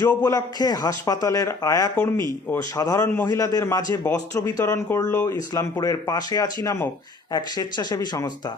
পুজো উপলক্ষে হাসপাতালের আয়াকর্মী ও সাধারণ মহিলাদের মাঝে বস্ত্র বিতরণ করল ইসলামপুরের পাশে আছি নামক এক স্বেচ্ছাসেবী সংস্থা।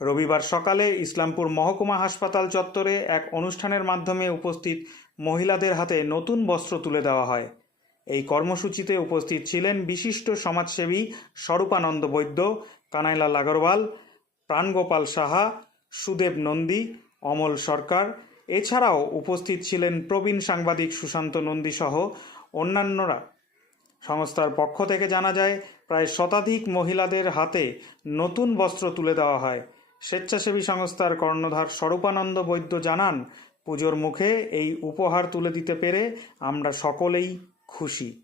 রবিবার সকালে ইসলামপুর মহকুমা হাসপাতাল চত্বরে এক অনুষ্ঠানের মাধ্যমে উপস্থিত মহিলাদের হাতে নতুন বস্ত্র তুলে দেওয়া হয়। এই কর্মসূচিতে উপস্থিত ছিলেন বিশিষ্ট সমাজসেবী স্বরূপানন্দ বৈদ্য, কানাইলাল আগরওয়াল, প্রাণগোপাল সাহা, সুদেব নন্দী, অমল সরকার এছাড়াও উপস্থিত ছিলেন প্রবীণ সাংবাদিক সুশান্ত নন্দী সহ অন্যান্যরা। সংস্থার পক্ষ থেকে জানা যায়, প্রায় শতাধিক মহিলাদের হাতে নতুন বস্ত্র তুলে দেওয়া হয়। স্বেচ্ছাসেবী সংস্থার কর্ণধার স্বরূপানন্দ বৈদ্য জানান, পুজোর মুখে এই উপহার তুলে দিতে পেরে আমরা সকলেই খুশি।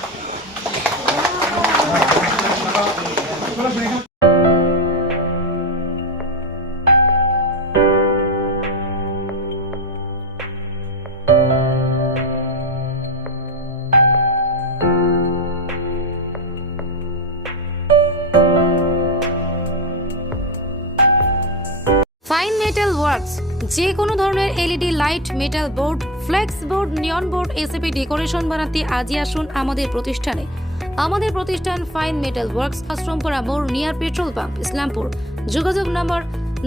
ফাইন মেটাল ওয়ার্কস যে কোনো ধরনের LED light metal board flex board neon board ACP decoration বানাতে আজই আসুন আমাদের প্রতিষ্ঠানে। আমাদের প্রতিষ্ঠান ফাইন মেটাল ওয়ার্কস আশ্রমপুরা মোড় নিয়ার পেট্রোল পাম্প ইসলামপুর। যোগাযোগ number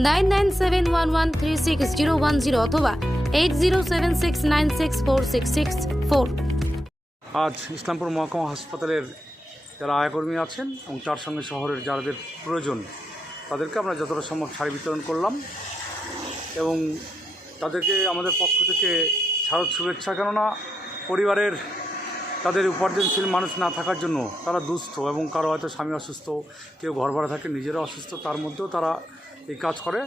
nine nine seven one one three six zero one zero অথবা eight zero seven six nine six four six six four আজ ইসলামপুর মহকুমা হাসপাতালের যারা আয়কর্মী আছেন এবং তার সঙ্গে শহরের যাদের প্রয়োজন তাদেরকে আমরা যতটা সম্ভব শাড়ি বিতরণ করলাম এবং তাদেরকে আমাদের পক্ষ থেকে শারদ শুভেচ্ছা কেননা পরিবারের তাদের উপার্জনশীল মানুষ না থাকার জন্য তারা দুস্থ এবং কারও হয়তো স্বামী অসুস্থ কেউ ঘর ভাড়া থাকে নিজেরা অসুস্থ তার মধ্যেও তারা এই কাজ করে।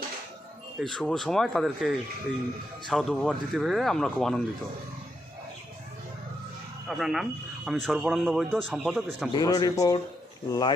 এই শুভ সময় তাদেরকে এই শারদ উপহার দিতে পেরে আমরা খুব আনন্দিত। আপনার নাম? আমি সর্বানন্দ বৈদ্য সম্পাদক ইসলাম রিপোর্ট লাইভ